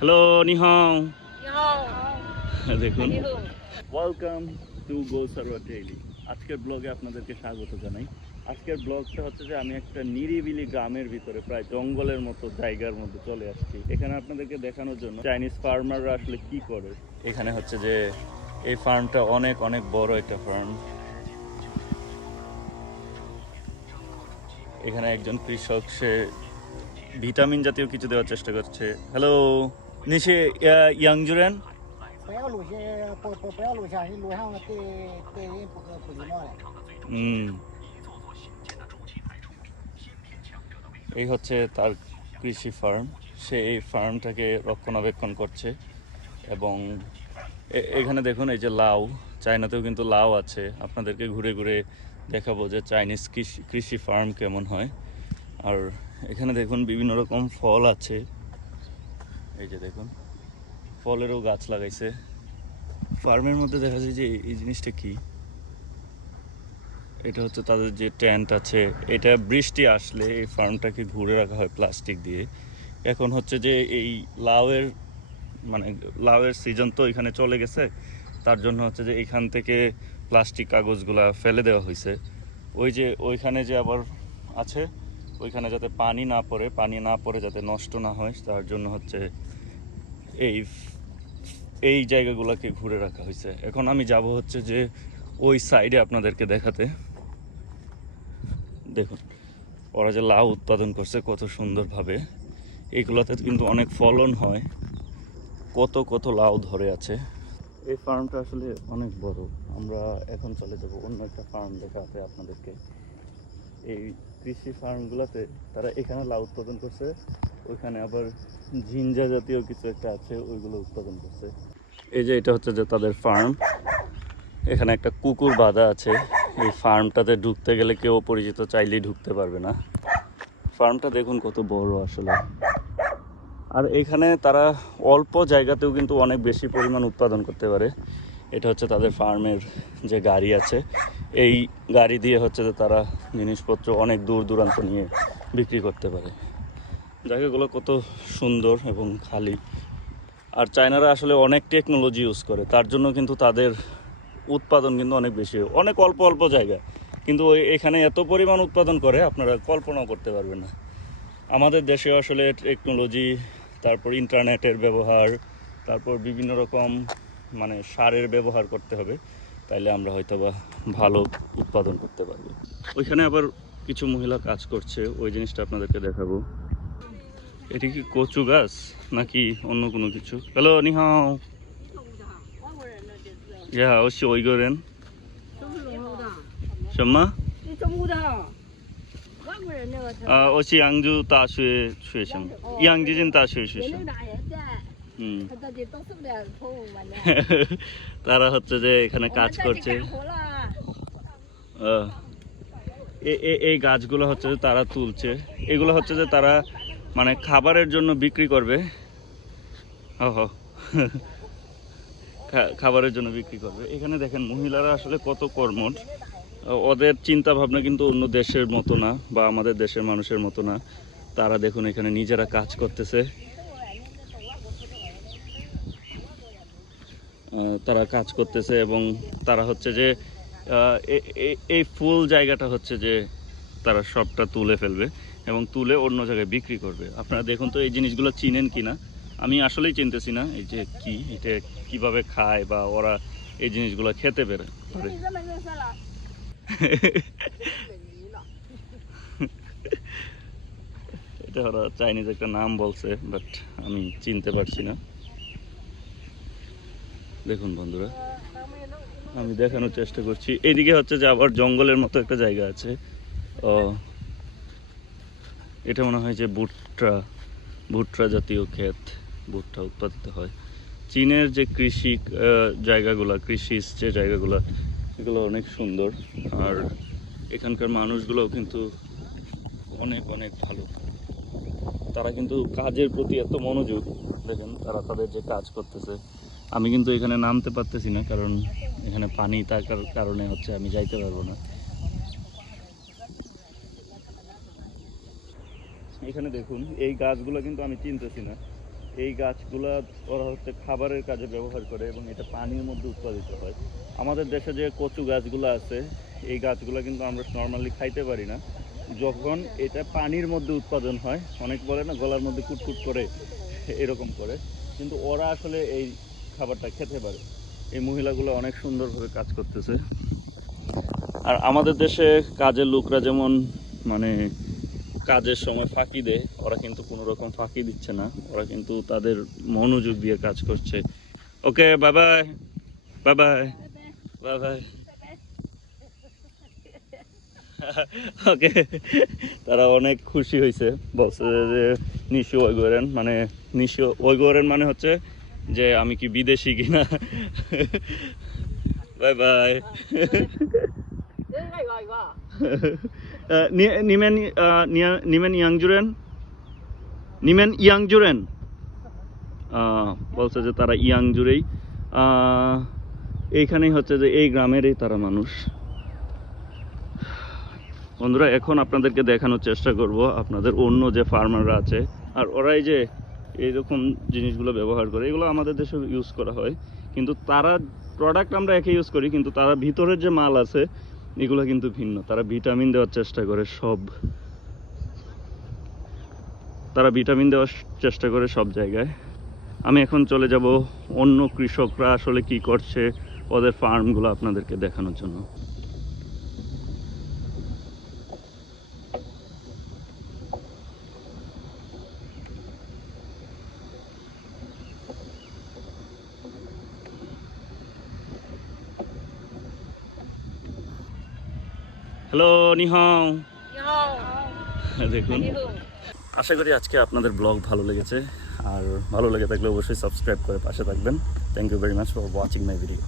Hello নিহাও দেখুন। Welcome to go server daily আজকের ব্লগে আপনাদেরকে স্বাগত জানাই। আজকের ব্লগটা হচ্ছে যে আমি একটা নিরিবিলি গ্রামের ভিতরে প্রায় জঙ্গলের মতো জায়গার মধ্যে চলে আসছি। এখানে আপনাদেরকে দেখানোর জন্য চাইনিজ ফার্মাররা আসলে কি করে। এখানে হচ্ছে যে এই ফার্মটা অনেক অনেক বড় একটা ফার্ম এখানে একজন কৃষক সে ভিটামিন জাতীয় কিছু দেওয়ার চেষ্টা করছে। হ্যালো নিশে ইয়াংজুরেন 不要录下，不不不要录下，你录上对对人不可不礼貌的。 হুম এই হচ্ছে তার কৃষি ফার্ম সে এই ফার্মটাকে রক্ষণাবেক্ষণ করছে এবং এ- এখানে দেখুন এই যে লাউ চায়নাতেও কিন্তু লাউ আছে আপনাদেরকে ঘুরে ঘুরে দেখাবো যে চাইনিজ কৃষি কৃষি ফার্ম কেমন হয় আর এখানে দেখুন বিভিন্ন রকম ফল আছে এই যে দেখুন, ফলেরও গাছ লাগাইছে। ফার্মের মধ্যে দেখা যায় যে এই জিনিসটা কি? এটা হচ্ছে তাদের যে ট্যান্ট আছে, এটা বৃষ্টি আসলে এই ফার্মটাকে ঘুরে রাখা হয় প্লাস্টিক দিয়ে। এখন হচ্ছে যে এই লাউয়ের মানে লাউয়ের সিজন তো এখানে চলে গেছে, তার জন্য হচ্ছে যে এখান থেকে প্লাস্টিক কাগজগুলা ফেলে দেওয়া হয়েছে ওই যে ওইখানে যে আবার আছে, ওইখানে যাতে পানি না পড়ে, পানি না পড়ে যাতে নষ্ট না হয়, তার জন্য হচ্ছে এই এই জায়গাগুলোকে ঘুরে রাখা হয়েছে। এখন আমি যাব হচ্ছে যে ওই সাইডে আপনাদেরকে দেখাতে। দেখুন, ওরা যে লাউ উৎপাদন করছে কত সুন্দরভাবে। এগুলোতে কিন্তু অনেক ফলন হয়। কত কত লাউ ধরে আছে। এই ফার্মটা আসলে অনেক বড়। আমরা এখন চলে যাব অন্য একটা ফার্ম দেখাতে আপনাদেরকে। এই কৃষি ফার্মগুলোতে তারা এখানে লাউ উৎপাদন করছে। ওইখানে আবার ঝিঞ্জা জাতীয় কিছু একটা আছে, ওইগুলো উৎপাদন করছে। এই যে এটা হচ্ছে যে তাদের ফার্ম এখানে একটা কুকুর বাঁধা আছে। এই ফার্মটাতে ঢুকতে গেলে কেউ পরিচিত চাইলেই ঢুকতে পারবে না। ফার্মটা দেখুন কত বড় আসলে। আর এখানে তারা অল্প জায়গাতেও কিন্তু অনেক বেশি পরিমাণ উৎপাদন করতে পারে। এটা হচ্ছে তাদের ফার্মের যে গাড়ি আছে। এই গাড়ি দিয়ে হচ্ছে যে তারা জিনিসপত্র অনেক দূর দূরান্ত নিয়ে বিক্রি করতে পারে। জায়গাগুলো কত সুন্দর এবং খালি। আর চায়নারা আসলে অনেক টেকনোলজি ইউজ করে, তার জন্য কিন্তু তাদের উৎপাদন কিন্তু অনেক বেশি, অনেক অল্প অল্প জায়গা। কিন্তু এখানে এত পরিমাণ উৎপাদন করে, আপনারা কল্পনাও করতে পারবেন না। আমাদের দেশে আসলে টেকনোলজি তারপর ইন্টারনেটের ব্যবহার, তারপর বিভিন্ন রকম মানে সারের ব্যবহার করতে হবে, তাইলে আমরা হয়তো বা ভালো উৎপাদন করতে পারব। ওইখানে আবার কিছু মহিলা কাজ করছে, ওই জিনিসটা আপনাদেরকে দেখাবো। এটি কি কচু গাছ নাকি অন্য কোনো কিছু? হ্যালো, নিহাও। ইয়া অবশ্যই ওই করেন তারা হচ্ছে যে এখানে কাজ করছে। এই গাছগুলো হচ্ছে তারা তুলছে। এগুলো হচ্ছে যে তারা মানে খাবারের জন্য বিক্রি করবে। হ হ। খাবারের জন্য বিক্রি করবে। এখানে দেখেন, মহিলারা আসলে কত কর্মঠ। ওদের চিন্তা ভাবনা কিন্তু অন্য দেশের মতো না, বা আমাদের দেশের মানুষের মতো না। তারা দেখুন, এখানে নিজেরা কাজ করতেছে। তারা কাজ করতেছে এবং তারা হচ্ছে যে এই ফুল জায়গাটা হচ্ছে যে, তারা সবটা তুলে ফেলবে। এবং তুলে অন্য জায়গায় বিক্রি করবে। আপনারা দেখুন তো এই জিনিসগুলো চিনেন কি না আমি আসলেই চিনতেছি না এই যে কি এটা কীভাবে খায় বা ওরা এই জিনিসগুলো খেতে পারে। এটা ওরা চাইনিজ একটা নাম বলছে বাট আমি চিনতে পারছি না। দেখুন বন্ধুরা আমি দেখানোর চেষ্টা করছি। এদিকে হচ্ছে যে আবার জঙ্গলের মতো একটা জায়গা আছে। ও এটা মনে হয় যে ভুট্টা ভুট্টা জাতীয় ক্ষেত, ভুট্টা উৎপাদিত হয়। চীনের যে কৃষি জায়গাগুলো কৃষিজ যে জায়গাগুলো এগুলো অনেক সুন্দর। আর এখানকার মানুষগুলোও কিন্তু অনেক অনেক ভালো। তারা কিন্তু কাজের প্রতি এত মনোযোগ, দেখেন, তারা তাদের যে কাজ করতেছে। আমি কিন্তু এখানে নামতে পারতেছি না, কারণ এখানে পানি থাকার কারণে হচ্ছে আমি যাইতে পারব না। এখানে দেখুন, এই গাছগুলো কিন্তু আমি চিনতেছি না। এই গাছগুলা ওরা হচ্ছে খাবারের কাজে ব্যবহার করে এবং এটা পানির মধ্যে উৎপাদিত হয়। আমাদের দেশে যে কচু গাছগুলো আছে, এই গাছগুলো কিন্তু আমরা নর্মালি খাইতে পারি না। যখন এটা পানির মধ্যে উৎপাদন হয়, অনেক বলে না, গলার মধ্যে কুটকুট করে, এরকম করে। কিন্তু ওরা আসলে এই খাবারটা খেতে পারে। এই মহিলাগুলো অনেক সুন্দরভাবে কাজ করতেছে। আর আমাদের দেশে কাজের লোকরা যেমন মানে কাজের সময় ফাঁকি দেয় ওরা কিন্তু কোনো রকম ফাঁকি দিচ্ছে না ওরা কিন্তু তাদের মনোযোগ দিয়ে কাজ করছে okay bye bye bye bye bye bye okay তারা অনেক খুশি হয়েছে বলছে যে নিশি ওইগোরেন মানে নিশি ওইগোরেন মানে হচ্ছে যে আমি কি বিদেশি কিনা বাই বাই নিমেন নিমেন ইয়াংজুরেন নিমেন ইয়াংজুরেন বলছে যে তারা ইয়াংজুরেই আহ, এইখানেই হচ্ছে যে এই গ্রামেরই তারা মানুষ। বন্ধুরা এখন আপনাদেরকে দেখানোর চেষ্টা করব আপনাদের অন্য যে ফার্মাররা আছে। আর ওরাই যে এইরকম জিনিসগুলো ব্যবহার করে এগুলো আমাদের দেশে ইউজ করা হয়। কিন্তু তারা প্রোডাক্ট আমরা একই ইউজ করি কিন্তু তারা ভিতরের যে মাল আছে এগুলো কিন্তু ভিন্ন। তারা ভিটামিন দেওয়ার চেষ্টা করে সব। তারা ভিটামিন দেওয়ার চেষ্টা করে সব জায়গায়। আমি এখন চলে যাব অন্য কৃষকরা আসলে কি করছে, ওদের ফার্মগুলো আপনাদেরকে দেখানোর জন্য। হ্যালো নিহাও দেখুন। আশা করি আজকে আপনাদের ব্লগ ভালো লেগেছে। আর ভালো লেগে থাকলে অবশ্যই সাবস্ক্রাইব করে পাশে থাকবেন। Thank you very much for watching my video